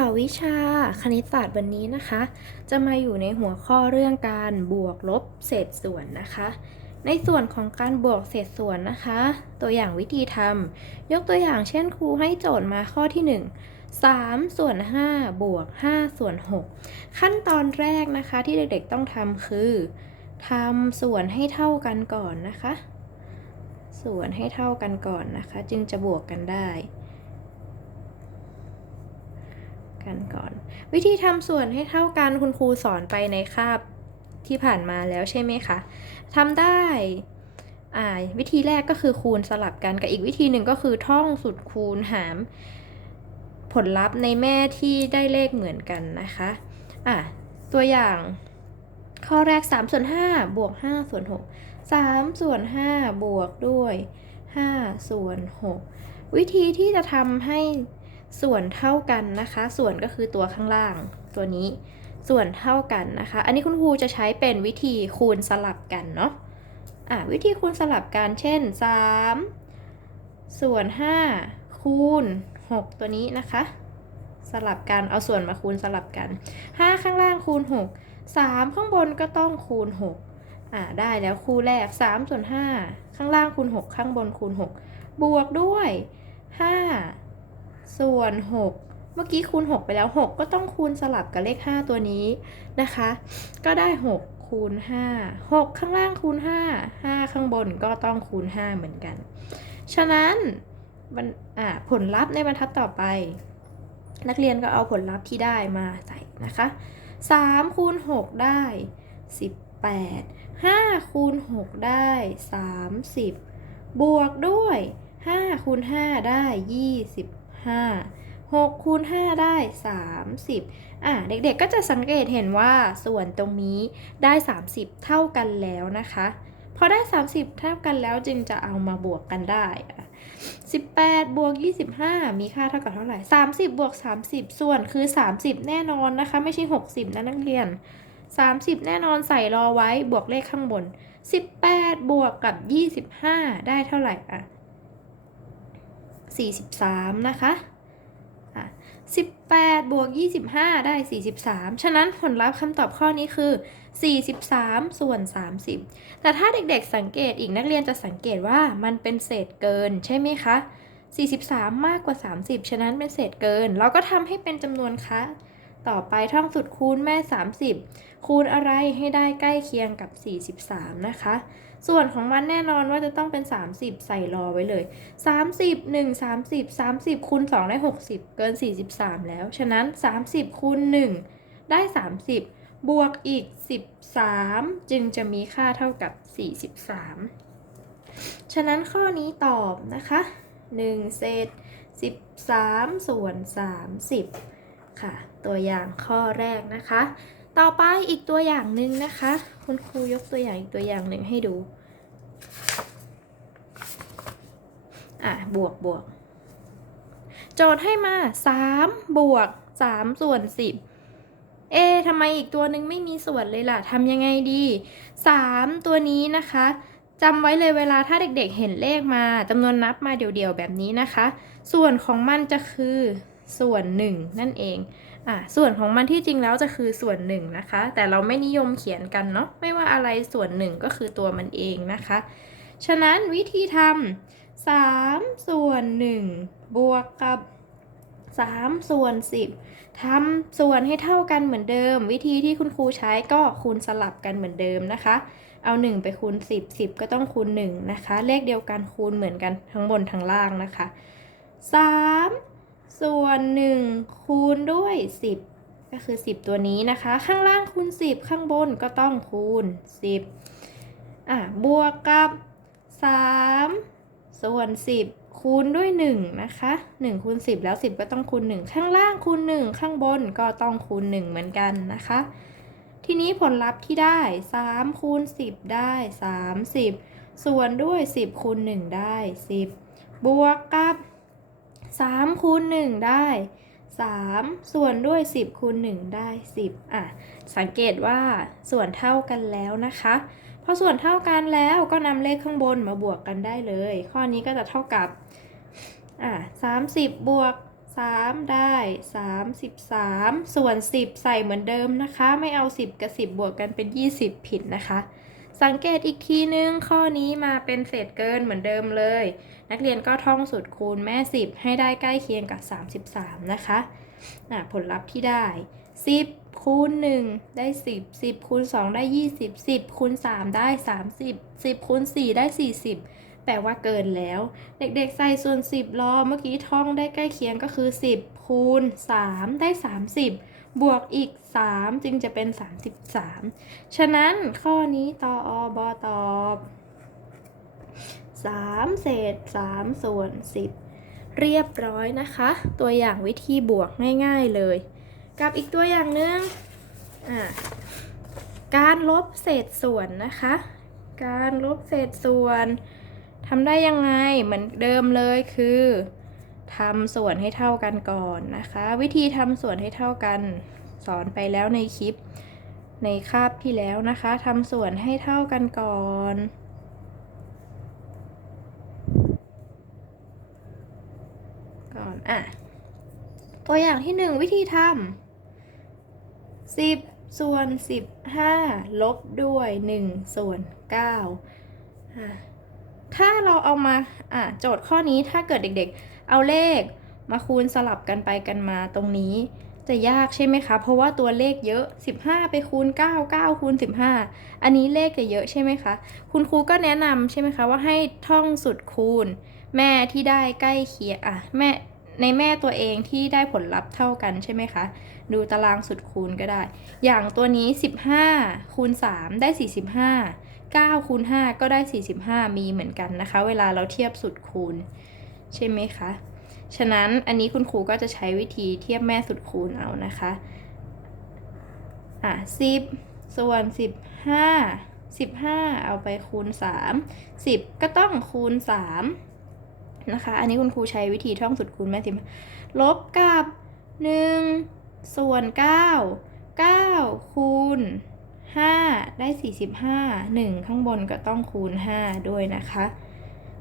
ค่ะวิชาคณิตศาสตร์วันนี้นะคะ จะมาอยู่ในหัวข้อเรื่องการบวกลบเศษส่วนนะคะ ในส่วนของการบวกเศษส่วนนะคะ ตัวอย่างวิธีทำยกตัวอย่างเช่นครูให้โจทย์มาข้อที่ 1 3 ส่วน 5 บวก 5 ส่วน 6 ขั้นตอนแรกนะคะที่เด็กๆต้องทำคือทำส่วนให้เท่ากันก่อนนะคะ ส่วนให้เท่ากันก่อนนะคะ จึงจะบวกกันได้ กันก่อน วิธีทำส่วนให้เท่ากันคุณครูสอนไปในคาบที่ผ่านมาแล้วใช่ไหมคะทำได้อ่าวิธีแรกก็คือคูณสลับกันกับอีกวิธีหนึ่งก็คือท่องสุดคูณหารผลลัพธ์ในแม่ที่ได้เลขเหมือนกันนะคะอะตัวอย่างข้อแรก 3 ส่วน 5 บวก 5 ส่วน 6 3 ส่วน 5 บวกด้วย 5 ส่วน 6 วิธีที่จะทำให้ ส่วนเท่ากันนะคะ ส่วนก็คือตัวข้างล่างตัวนี้ ส่วนเท่ากันนะคะ อันนี้คุณครูจะใช้เป็นวิธีคูณสลับกันเนาะอะวิธีคูณสลับกันเช่น 3 ส่วน 5 คูณ 6 ตัวนี้นะคะ สลับกันเอาส่วนมาคูณสลับกัน 5 ข้างล่างคูณ 6 3 ข้างบนก็ต้องคูณ 6 อะได้แล้วคู่แรก 3 ส่วน 5 ข้างล่างคูณ 6 ข้างบนคูณ 6 บวกด้วย 5 ส่วน 6 เมื่อกี้คูณ 6 ไปแล้ว 6 ก็ต้องคูณสลับกับเลข 5 ตัวนี้นะคะ ก็ได้ 6 คูณ 5 6 ข้างล่างคูณ 5 5 ข้างบนก็ต้องคูณ 5 เหมือนกัน ฉะนั้นผลลัพธ์ในบรรทัดต่อไป นักเรียนก็เอาผลลัพธ์ที่ได้มาใส่นะคะ3คูณ6ได้ 18 5คูณ6ได้ 30 บวกด้วย5คูณ5ได้ 5 6คูณ5ได้ 30 อะ เด็กๆก็จะสังเกตเห็นว่าส่วนตรงนี้ได้ 30 เท่ากันแล้วนะคะ พอได้ 30 เท่ากันแล้วจึงจะเอามาบวกกันได้18บวก25 มีค่าเท่ากับเท่าไหร่ 30บวก30 ส่วนคือ 30 แน่นอนนะคะ ไม่ใช่ 60 นะนักเรียน 30 แน่นอนใส่รอไว้บวกเลขข้างบน 18 บวกกับ 25 ได้เท่าไหร่อะ 43 นะคะ18 บวก 25 ได้ 43 ฉะนั้นผลลัพธ์คำตอบข้อนี้คือ 43 ส่วน 30 แต่ถ้าเด็กๆสังเกตอีกนักเรียนจะสังเกตว่ามันเป็นเศษเกินใช่ไหมคะ 43 มากกว่า 30 ฉะนั้นเป็นเศษเกิน เราก็ทำให้เป็นจำนวนคะ ต่อไปท่องสุดคูณแม่ 30 คูณอะไรให้ได้ใกล้เคียงกับ 43 นะคะ ส่วนของมันแน่นอนว่าจะต้องเป็น 30 ใส่รอไว้เลย 30 1 30 30คูณ2ได้ 60 เกิน 43 แล้ว ฉะนั้น 30คูณ1ได้ 30 บวกอีก 13 จึงจะมีค่าเท่ากับ 43 ฉะนั้นข้อนี้ตอบนะคะ 1 เศษ 13 ส่วน 30 ค่ะ ตัวอย่างข้อแรกนะคะ ต่อไปอีกตัวอย่างหนึ่งนะคะ คุณครูยกตัวอย่างอีกตัวอย่างหนึ่งให้ดูอะบวกบวกโจทย์ให้มา 3 บวก 3 ส่วน 10 เอ๊ะทำไมอีกตัวหนึ่งไม่มีส่วนเลยล่ะทำยังไงดี 3 ตัวนี้นะคะจำไว้เลยเวลาถ้าเด็กๆเห็นเลขมาจำนวนนับมาเดี่ยวๆแบบนี้นะคะ ส่วนของมันจะคือ ส่วน 1 นั่นเองอะส่วนของมันที่จริงแล้วจะคือส่วนหนึ่งนะคะ แต่เราไม่นิยมเขียนกันเนาะไม่ว่าอะไรส่วนหนึ่งก็คือตัวมันเองนะคะ ฉะนั้นวิธีทำสามส่วนหนึ่งบวกกับสามส่วนสิบทำส่วนให้เท่ากันเหมือนเดิม วิธีที่คุณครูใช้ก็คูณสลับกันเหมือนเดิมนะคะ เอา 1 ไปคูณ 10 10 ก็ต้องคูณ1นะคะ เลขเดียวกันคูณเหมือนกันทั้งบนทั้งล่างนะคะ 3 ส่วน 1 คูณด้วย 10 ก็คือ 10 ตัวนี้นะคะ ข้างล่างคูณ 10 ข้างบนก็ต้องคูณ 10อะบวกกับ 3 ส่วน 10 คูณด้วย 1 นะคะ 1 คูณ 10 แล้ว 10 ก็ต้องคูณ 1 ข้างล่างคูณ 1 ข้างบนก็ต้องคูณ 1 เหมือนกันนะคะ ทีนี้ผลลัพธ์ที่ได้ 3 คูณ 10 ได้ 30 ส่วนด้วย 10 คูณ 1 ได้ 10 บวกกับ 3คูณ1 ได้ 3 ส่วนด้วย 10คูณ1ได้ 10 อะ สังเกตว่าส่วนเท่ากันแล้วนะคะพอส่วนเท่ากันแล้วก็นำเลขข้างบนมาบวกกันได้เลย ข้อนี้ก็จะเท่ากับอะ30 บวก 3 ได้ 33 ส่วน 10 ใส่เหมือนเดิมนะคะ ไม่เอา 10 กับ 10 บวกกันเป็น 20 ผิดนะคะ สังเกตอีกทีนึงข้อนี้มาเป็นเศษเกินเหมือนเดิมเลย นักเรียนก็ท่องสูตรคูณแม่ 10 ให้ได้ใกล้เคียงกับ 33 นะคะะผลลัพธ์ที่ได้ 10คูณ1ได้ 10 10คูณ2ได้ 20 10คูณ3ได้ 30 10คูณ4ได้ 40 แปลว่าเกินแล้ว เด็กๆใส่ส่วน 10รอเมื่อกี้ท่องได้ใกล้เคียงก็คือ 10 คูณ 3 ได้ 30 บวกอีก 3 จึงจะเป็น 33 ฉะนั้นข้อนี้ตออบอตอบ3เศษ3ส่วน 10 เรียบร้อยนะคะ ตัวอย่างวิธีบวกง่ายๆเลย กับอีกตัวอย่างหนึ่งการลบเศษส่วนนะคะ การลบเศษส่วนทำได้ยังไงเหมือนเดิมเลยคือ ทำส่วนให้เท่ากันก่อนนะคะ วิธีทำส่วนให้เท่ากัน สอนไปแล้วในคลิป ในคาบที่แล้วนะคะทำส่วนให้เท่ากันก่อนก่อนอะตัวอย่างที่หนึ่งวิธีทำสิบส่วนสิบห้าลบด้วยหนึ่งส่วนเก้าอะ ถ้าเราเอามาอะโจทย์ข้อนี้ถ้าเกิดเด็กๆ เอาเลขมาคูณสลับกันไปกันมาตรงนี้จะยากใช่ไหมคะ เพราะว่าตัวเลขเยอะ 15 ไปคูณ 9 9 คูณ 15 อันนี้เลขจะเยอะใช่ไหมคะ คุณครูก็แนะนำใช่ไหมคะว่าให้ท่องสุดคูณ แม่ที่ได้ใกล้เคียงอะแม่ในแม่ตัวเองที่ได้ผลลัพธ์เท่ากันใช่ไหมคะ ดูตารางสุดคูณก็ได้ อย่างตัวนี้ 15 คูณ 3 ได้ 45 9คูณ5ก็ได้ 45 มีเหมือนกันนะคะ เวลาเราเทียบสุดคูณ ใช่ไหมคะ ฉะนั้นอันนี้คุณครูก็จะใช้วิธีเทียบแม่สุดคูณเอานะคะ อะ10 ส่วน 15 15 เอาไปคูณ 3 10 ก็ต้องคูณ 3 นะคะ อันนี้คุณครูใช้วิธีท่องสุดคูณแม่สิบลบกับ 1 ส่วน 9 9 คูณ 5 ได้ 45 1 ข้างบนก็ต้องคูณ 5 ด้วยนะคะ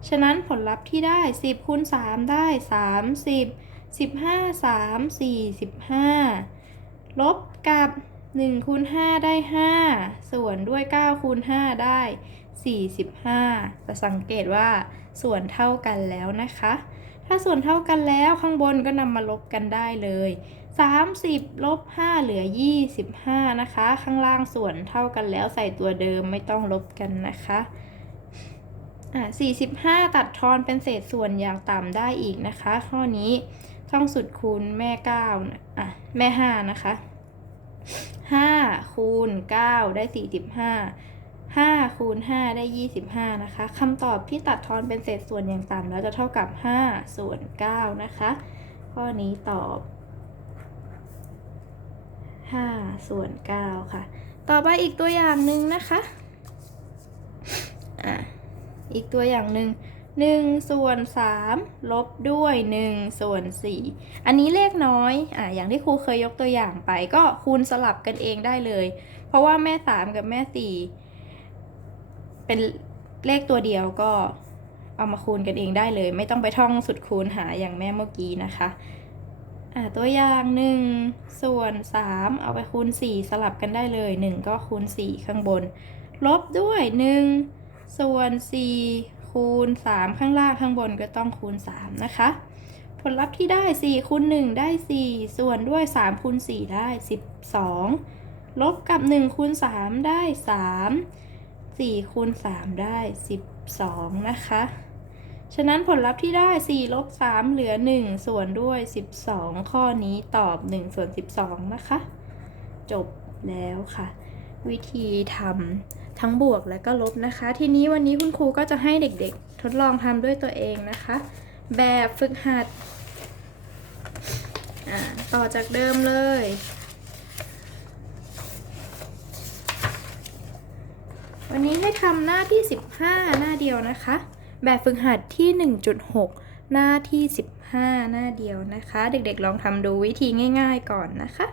ฉะนั้นผลลัพธ์ที่ได้ 10 คูณ 3 ได้ 30 15 3 45 ลบกับ 1 คูณ 5 ได้ 5 ส่วนด้วย 9 คูณ 5 ได้ 45 จะสังเกตว่าส่วนเท่ากันแล้วนะคะ ถ้าส่วนเท่ากันแล้วข้างบนก็นำมาลบกันได้เลย 30ลบ5เหลือ 25 นะคะ ข้างล่างส่วนเท่ากันแล้วใส่ตัวเดิมไม่ต้องลบกันนะคะอะ45 ตัดทอนเป็นเศษส่วนอย่างต่ำได้อีกนะคะ ข้อนี้ท่องสุดคูณแม่9นะอะแม่ 5 นะคะ5คูณ9ได้45 5คูณ5ได้ 25 นะคะคำตอบที่ตัดทอนเป็นเศษส่วนอย่างต่ำแล้วจะเท่ากับ 5 ส่วน 9 นะคะ ข้อนี้ตอบ 5 ส่วน 9 ค่ะ ต่อไปอีกตัวอย่างหนึ่งนะคะอะอีกตัวอย่างหนึ่ง1ส่วน3ลบด้วย1ส่วน4อันนี้เลขน้อยอะอย่างที่ครูเคยยกตัวอย่างไป ก็คูณสลับกันเองได้เลย เพราะว่าแม่ 3 กับแม่ 4 เป็นเลขตัวเดียวก็เอามาคูณกันเองได้เลย ไม่ต้องไปท่องสุดคูณหาอย่างแม่เมื่อกี้นะคะอ่าตัวอย่างหนึ่งส่วนสามเอาไปคูณสี่สลับกันได้เลยหนึ่งก็คูณสี่ข้างบน ลบด้วยหนึ่งส่วนสี่คูณสามข้างล่างข้างบนก็ต้องคูณสามนะคะผลลัพธ์ที่ได้สี่คูณหนึ่งได้สี่ส่วนด้วยสามคูณสี่ได้สิบสองลบกับหนึ่งคูณสามได้สามสี่คูณสามได้สิบสองนะคะ ฉะนั้นผลลัพธ์ที่ได้ 4 ลบ 3 เหลือ 1 ส่วนด้วย 12 ข้อนี้ตอบ 1 ส่วน 12 นะคะ จบแล้วค่ะ วิธีทำทั้งบวกและก็ลบนะคะ ทีนี้วันนี้คุณครูก็จะให้เด็กๆ ทดลองทำด้วยตัวเองนะคะ แบบฝึกหัดต่อจากเดิมเลย วันนี้ให้ทำหน้าที่ 15 หน้าเดียวนะคะ แบบฝึกหัดที่ 1.6 หน้าที่ 15 หน้าเดียวนะคะ เด็กๆลองทำดูวิธีง่าย ๆ ก่อนนะคะ